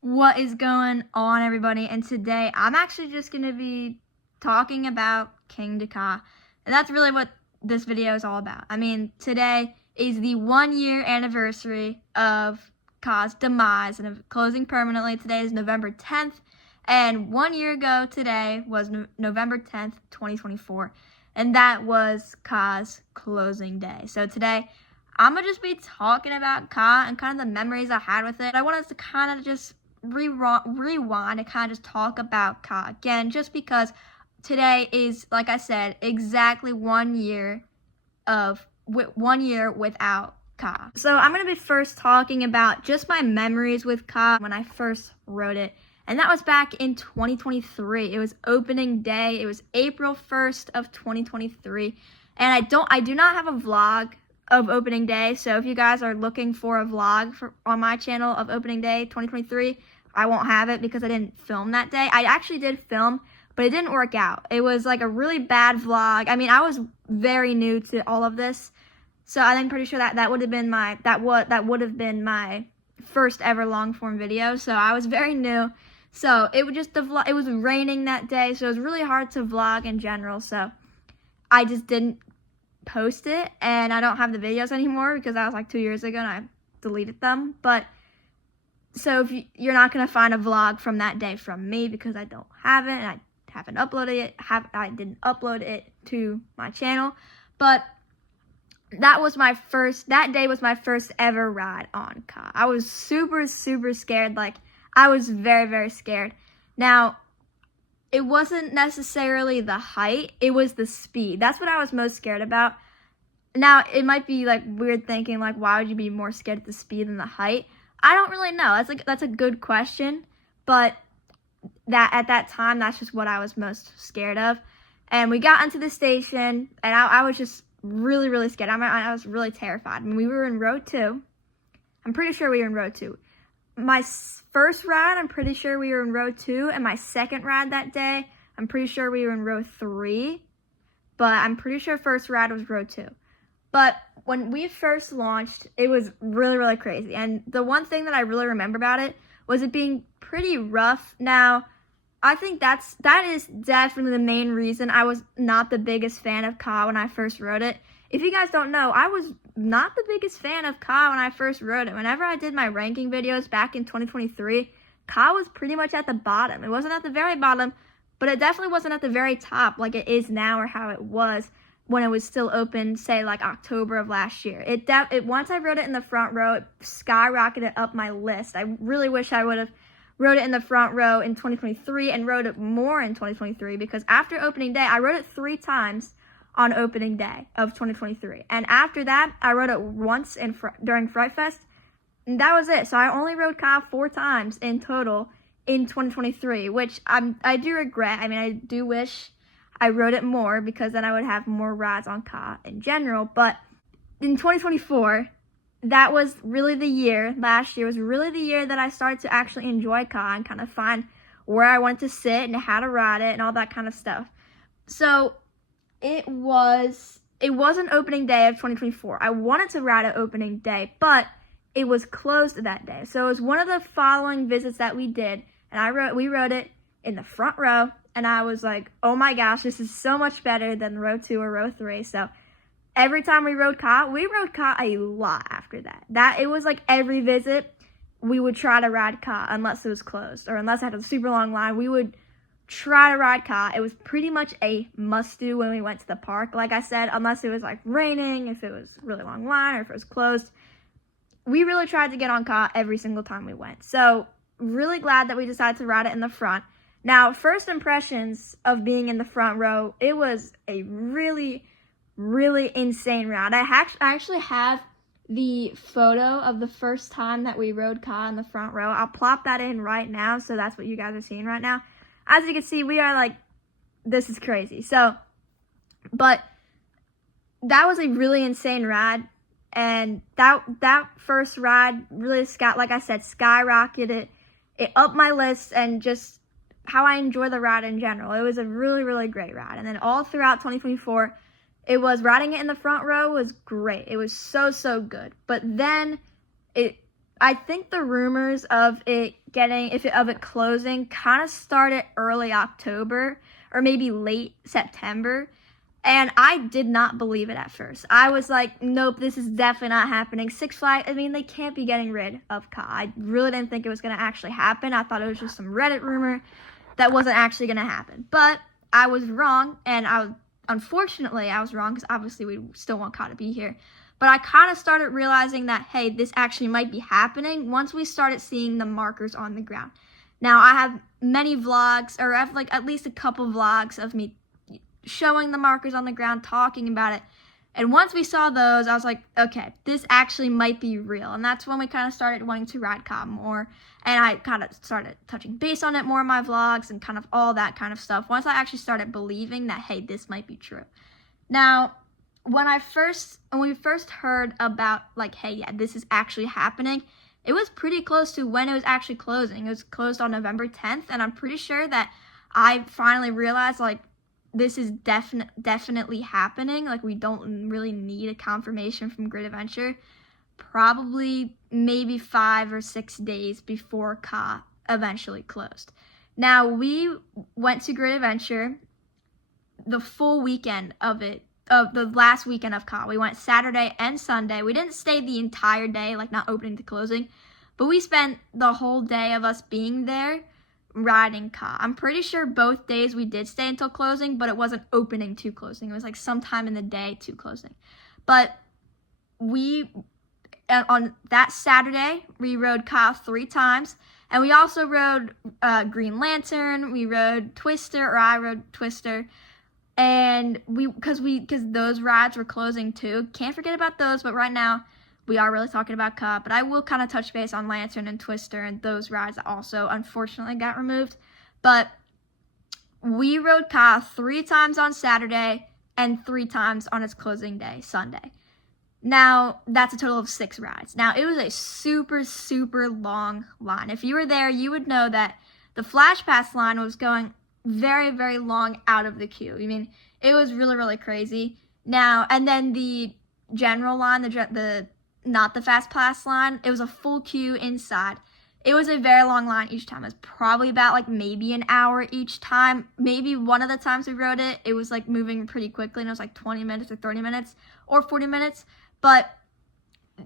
What is going on, everybody? And today I'm actually just going to be talking about Kingda Ka. And that's really what this video is all about. I mean, today is the 1-year anniversary of Ka's demise and of closing permanently. Today is November 10th. And 1 year ago today was November 10th, 2024. And that was Ka's closing day. So today I'm going to just be talking about Ka and kind of the memories I had with it. I want us to kind of just rewind and kind of just talk about Ka again, just because today is, like I said, exactly 1 year of 1 year without Ka. So I'm going to be first talking about just my memories with Ka when I first wrote it. And that was back in 2023. It was opening day. It was April 1st of 2023. And I do not have a vlog of opening day. So if you guys are looking for a vlog on my channel of opening day 2023, I won't have it because I didn't film that day. I actually did film, but it didn't work out. It was like a really bad vlog. I mean, I was very new to all of this. So I'm pretty sure that would have been my first ever long form video. So I was very new. So it was raining that day, so it was really hard to vlog in general. So I just didn't post it, and I don't have the videos anymore because that was like 2 years ago and I deleted them. But so if you're not gonna find a vlog from that day from me because I don't have it and I haven't uploaded it. I didn't upload it to my channel, but that day was my first ever ride on Ka. I was super scared. Like, I was very scared. Now, it wasn't necessarily the height, it was the speed. That's what I was most scared about. Now, it might be like weird thinking, like, why would you be more scared at the speed than the height? I don't really know. That's a good question, but at that time, that's just what I was most scared of. And we got into the station, and I was just really scared. I was really terrified. When we were in row 2, I'm pretty sure we were in row 2. My first ride, I'm pretty sure we were in row 2, and my second ride that day, I'm pretty sure we were in row 3, but I'm pretty sure first ride was row 2. But when we first launched, it was really crazy, and the one thing that I really remember about it was it being pretty rough. Now, I think that is definitely the main reason I was not the biggest fan of Ka when I first wrote it. If you guys don't know, I was not the biggest fan of Ka when I first wrote it. Whenever I did my ranking videos back in 2023, Ka was pretty much at the bottom. It wasn't at the very bottom, but it definitely wasn't at the very top like it is now or how it was when it was still open, say, like October of last year. Once I wrote it in the front row, it skyrocketed up my list. I really wish I would have wrote it in the front row in 2023 and wrote it more in 2023, because after opening day, I wrote it 3 times on opening day of 2023. And after that, I wrote it once during Fright Fest, and that was it. So I only wrote Ka 4 times in total in 2023, which I do regret. I mean, I do wish I wrote it more because then I would have more rides on Ka in general. But in 2024, that was really the year. Last year was really the year that I started to actually enjoy Ka and kind of find where I wanted to sit and how to ride it and all that kind of stuff. So it wasn't opening day of 2024. I wanted to ride it opening day, but it was closed that day. So it was one of the following visits that we did, and we rode it in the front row, and I was like, oh my gosh, this is so much better than row 2 or row 3. So every time we rode Ka a lot after that. It was like every visit we would try to ride Ka unless it was closed or unless I had a super long line. We would try to ride Ka. It was pretty much a must-do when we went to the park. Like I said, unless it was like raining, if it was really long line, or if it was closed. We really tried to get on Ka every single time we went. So really glad that we decided to ride it in the front. Now, first impressions of being in the front row, it was a really insane ride. I actually have the photo of the first time that we rode Ka in the front row. I'll plop that in right now, so that's what you guys are seeing right now. As you can see, we are like, this is crazy. So, but that was a really insane ride, and that first ride really, like I said, skyrocketed it up my list, and just how I enjoy the ride in general. It was a really great ride. And then all throughout 2024, it was riding it in the front row was great. It was so good. But then I think the rumors of it closing kind of started early October or maybe late September. And I did not believe it at first. I was like, nope, this is definitely not happening. Six Flags, I mean, they can't be getting rid of Ka. I really didn't think it was going to actually happen. I thought it was just some Reddit rumor that wasn't actually going to happen. But I was wrong, and unfortunately, I was wrong because obviously we still want Ka to be here. But I kind of started realizing that, hey, this actually might be happening once we started seeing the markers on the ground. Now, I have many vlogs, or I have like at least a couple vlogs of me showing the markers on the ground, talking about it. And once we saw those, I was like, okay, this actually might be real. And that's when we kind of started wanting to ride Ka more. And I kind of started touching base on it more in my vlogs and kind of all that kind of stuff. Once I actually started believing that, hey, this might be true. Now, when we first heard about, like, hey, yeah, this is actually happening, it was pretty close to when it was actually closing. It was closed on November 10th. And I'm pretty sure that I finally realized, like, this is definitely happening. Like, we don't really need a confirmation from Grid Adventure. Probably maybe 5 or 6 days before Ka eventually closed. Now, we went to Grid Adventure the full weekend of the last weekend of Ka. We went Saturday and Sunday. We didn't stay the entire day, like not opening to closing, but we spent the whole day of us being there riding Ka. I'm pretty sure both days we did stay until closing, but it wasn't opening to closing. It was like sometime in the day to closing. But on that Saturday, we rode Ka 3 times, and we also rode Green Lantern. We rode Twister, or I rode Twister, and because those rides were closing too. Can't forget about those, but right now we are really talking about Ka, but I will kind of touch base on Lantern and Twister and those rides that also unfortunately got removed. But we rode Ka 3 times on Saturday and 3 times on its closing day, Sunday. Now, that's a total of 6 rides. Now, it was a super, super long line. If you were there, you would know that the Flash Pass line was going very, very long out of the queue. I mean, it was really, really crazy. Now, and then the general line, not the Fast Pass line, it was a full queue inside. It was a very long line each time. It was probably about like maybe an hour each time. Maybe one of the times we rode it, it was like moving pretty quickly and it was like 20 minutes or 30 minutes or 40 minutes. But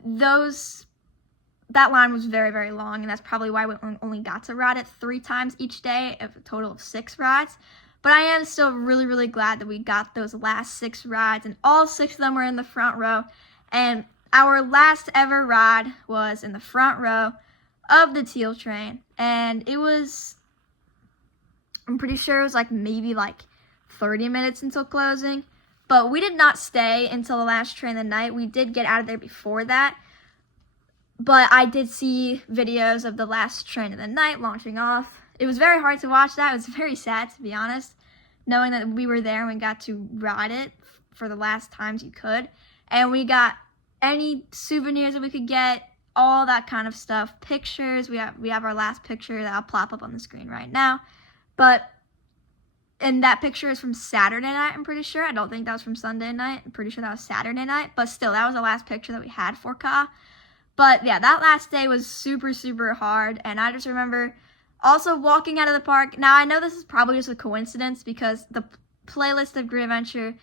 that line was very, very long, and that's probably why we only got to ride it 3 times each day, of a total of 6 rides. But I am still really, really glad that we got those last 6 rides, and all 6 of them were in the front row. And our last ever ride was in the front row of the Teal train, and I'm pretty sure it was like maybe like 30 minutes until closing, but we did not stay until the last train of the night. We did get out of there before that, but I did see videos of the last train of the night launching off. It was very hard to watch that. It was very sad, to be honest, knowing that we were there and we got to ride it for the last times you could, and we got any souvenirs that we could get, all that kind of stuff, pictures. We have our last picture that I'll plop up on the screen right now, and that picture is from Saturday night, I'm pretty sure. I don't think that was from Sunday night. I'm pretty sure that was Saturday night, but still, that was the last picture that we had for Ka. But yeah, that last day was super, super hard, and I just remember also walking out of the park. Now, I know this is probably just a coincidence because the playlist of Grid Adventure,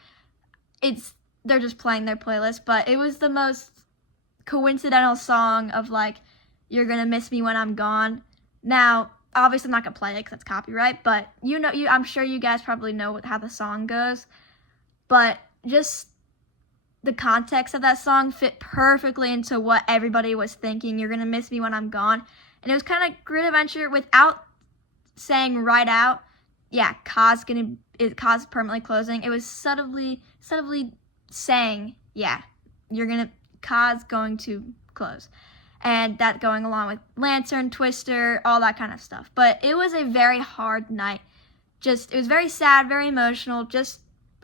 they're just playing their playlist, but it was the most coincidental song of like, "You're Gonna Miss Me When I'm Gone." Now, obviously I'm not gonna play it because that's copyright, but I'm sure you guys probably know how the song goes, but just the context of that song fit perfectly into what everybody was thinking. You're gonna miss me when I'm gone. And it was kind of Grid Adventure without saying right out, yeah, Ka's permanently closing. It was subtly saying, yeah, Ka's going to close. And that going along with Lantern, Twister, all that kind of stuff. But it was a very hard night. It was very sad, very emotional, just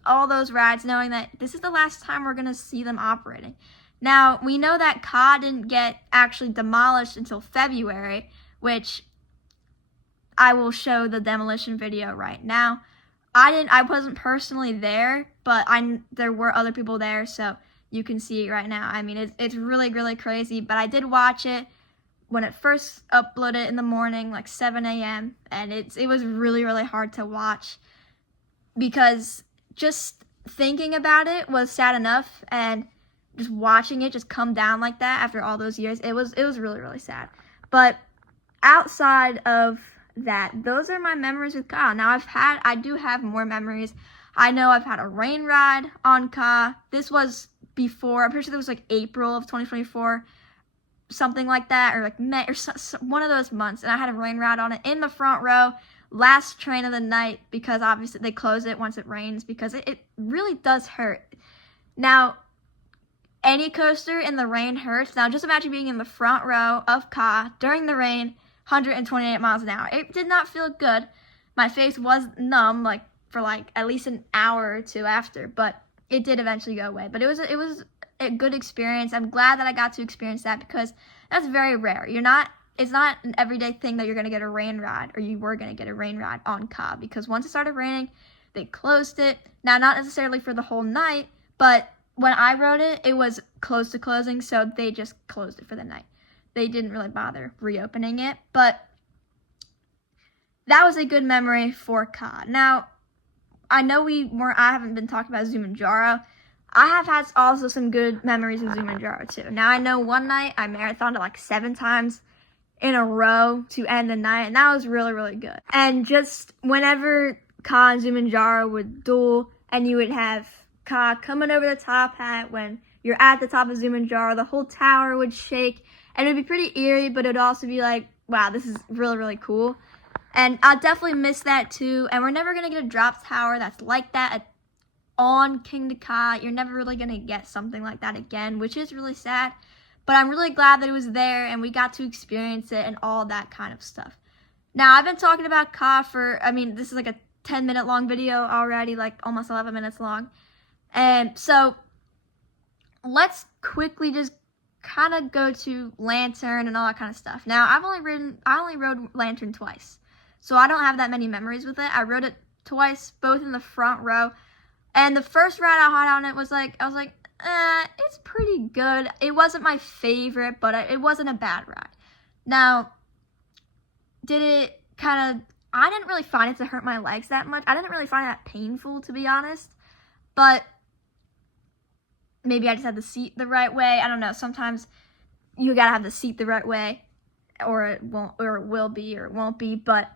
all those rides, knowing that this is the last time we're going to see them operating. Now, we know that Ka didn't get actually demolished until February, which I will show the demolition video right now. I wasn't personally there, but there were other people there, so you can see it right now. I mean, it's really, really crazy, but I did watch it. when it first uploaded in the morning, like 7 a.m., and it was really, really hard to watch because just thinking about it was sad enough, and just watching it just come down like that after all those years, it was really, really sad. But outside of that, those are my memories with Ka. Now I do have more memories. I know I've had a rain ride on Ka. This was before, I'm pretty sure it was like April of 2024, something like that, or like May, or one of those months, and I had a rain ride on it in the front row, last train of the night, because obviously they close it once it rains, because it really does hurt. Now, any coaster in the rain hurts. Now, just imagine being in the front row of Ka during the rain, 128 miles an hour. It did not feel good. My face was numb, like, for like at least an hour or two after, but it did eventually go away. But it was a good experience. I'm glad that I got to experience that, because that's very rare. It's not an everyday thing that you're going to get a rain ride, or you were going to get a rain ride on Ka, because once it started raining, they closed it. Now, not necessarily for the whole night, but when I rode it, it was close to closing, so they just closed it for the night. They didn't really bother reopening it, but that was a good memory for Ka. Now, I know I haven't been talking about Zumanjaro. I have had also some good memories of Zumanjaro too. Now, I know one night I marathoned it like 7 times in a row to end the night, and that was really, really good. And just whenever Ka and Zumanjaro would duel, and you would have Ka coming over the top hat when you're at the top of Zumanjaro, the whole tower would shake, and it would be pretty eerie, but it would also be like, wow, this is really, really cool. And I'll definitely miss that too, and we're never going to get a drop tower that's like that on Kingda Ka. You're never really going to get something like that again, which is really sad, but I'm really glad that it was there, and we got to experience it and all that kind of stuff. Now, I've been talking about Ka this is like a 10-minute long video already, like almost 11 minutes long. And so let's quickly just kind of go to Lantern and all that kind of stuff. Now, I only rode Lantern twice, so I don't have that many memories with it. I rode it twice, both in the front row, and the first ride I had on it was like, I was like, it's pretty good. It wasn't my favorite, but it wasn't a bad ride. Now, I didn't really find it to hurt my legs that much. I didn't really find it that painful, to be honest, but maybe I just had the seat the right way. I don't know. Sometimes you gotta have the seat the right way, or it will be, or it won't be. But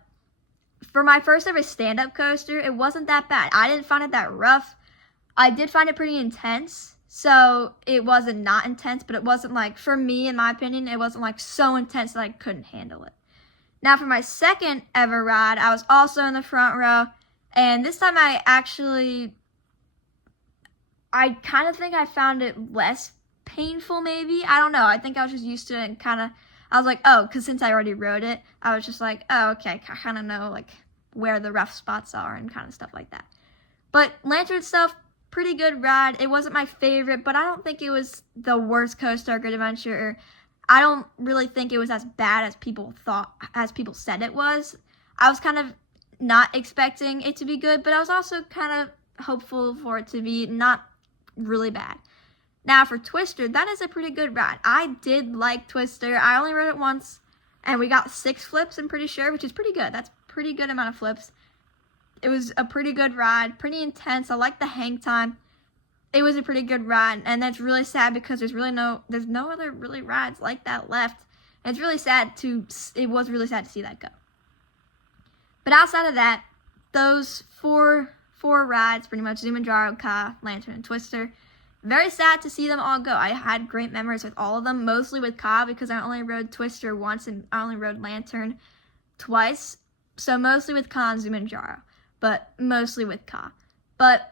for my first ever stand-up coaster, it wasn't that bad. I didn't find it that rough. I did find it pretty intense. So it wasn't not intense, but it wasn't like, for me, in my opinion, it wasn't like so intense that I couldn't handle it. Now, for my second ever ride, I was also in the front row, and this time I kind of think I found it less painful, maybe. I don't know. I think I was just used to it, and I was like, oh, because since I already rode it, I was just like, oh, okay, I kind of know, like, where the rough spots are and kind of stuff like that. But Lantern itself, pretty good ride. It wasn't my favorite, but I don't think it was the worst coaster or Great Adventure. I don't really think it was as bad as people said it was. I was kind of not expecting it to be good, but I was also kind of hopeful for it to be not really bad. Now, for Twister, that is a pretty good ride. I did like Twister. I only rode it once, and we got 6 flips, I'm pretty sure, which is pretty good. That's a pretty good amount of flips. It was a pretty good ride, pretty intense. I like the hang time. It was a pretty good ride, and that's really sad because there's no other really rides like that left. And it was really sad to see that go. But outside of that, those four rides, pretty much, Zumanjaro, Ka, Lantern, and Twister, very sad to see them all go. I had great memories with all of them, mostly with Ka, because I only rode Twister once, and I only rode Lantern twice. So mostly with Ka and Zumanjaro, but mostly with Ka. But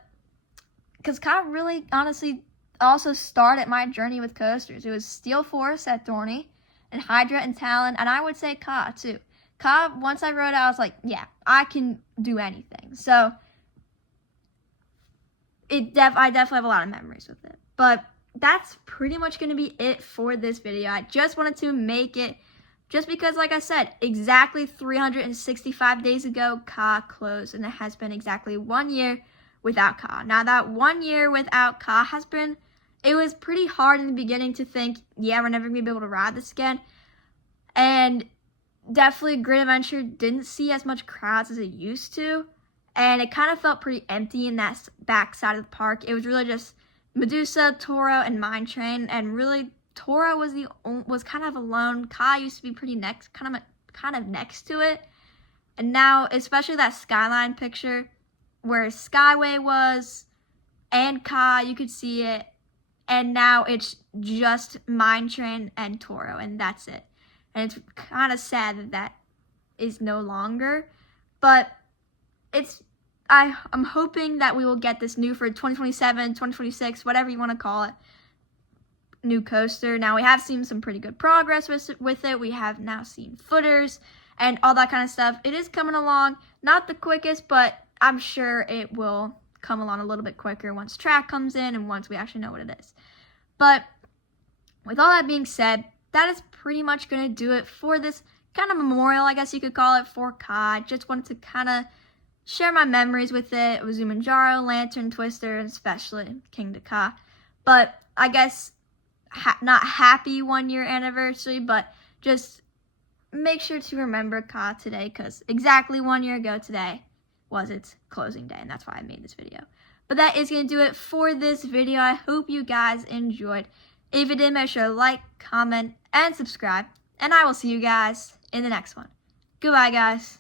because Ka really, honestly, also started my journey with coasters. It was Steel Force at Dorney, and Hydra and Talon, and I would say Ka, too. Ka, once I rode it, I was like, yeah, I can do anything. So I definitely have a lot of memories with it. But that's pretty much going to be it for this video. I just wanted to make it, just because, like I said, exactly 365 days ago, Ka closed, and it has been exactly 1 year without Ka. Now, that 1 year without Ka it was pretty hard in the beginning to think, yeah, we're never going to be able to ride this again. And definitely Great Adventure didn't see as much crowds as it used to. And it kind of felt pretty empty in that back side of the park. It was really just Medusa, Toro, and Mine Train. And really, Toro was kind of alone. Ka used to be pretty kind of next to it. And now, especially that skyline picture where Skyway was and Ka, you could see it. And now it's just Mine Train and Toro, and that's it. And it's kind of sad that that is no longer. But I'm hoping that we will get this new for 2027, 2026, whatever you want to call it, new coaster. Now, we have seen some pretty good progress with it. We have now seen footers and all that kind of stuff. It is coming along, not the quickest, but I'm sure it will come along a little bit quicker once track comes in and once we actually know what it is. But with all that being said, that is pretty much going to do it for this kind of memorial, I guess you could call it, for Ka. Just wanted to kind of share my memories with it, with Zumanjaro, Lantern Twister, and especially Kingda Ka. But I guess not happy 1 year anniversary, but just make sure to remember Ka today, because exactly 1 year ago today was its closing day, and that's why I made this video. But that is going to do it for this video. I hope you guys enjoyed. If you did, make sure to like, comment, and subscribe. And I will see you guys in the next one. Goodbye, guys.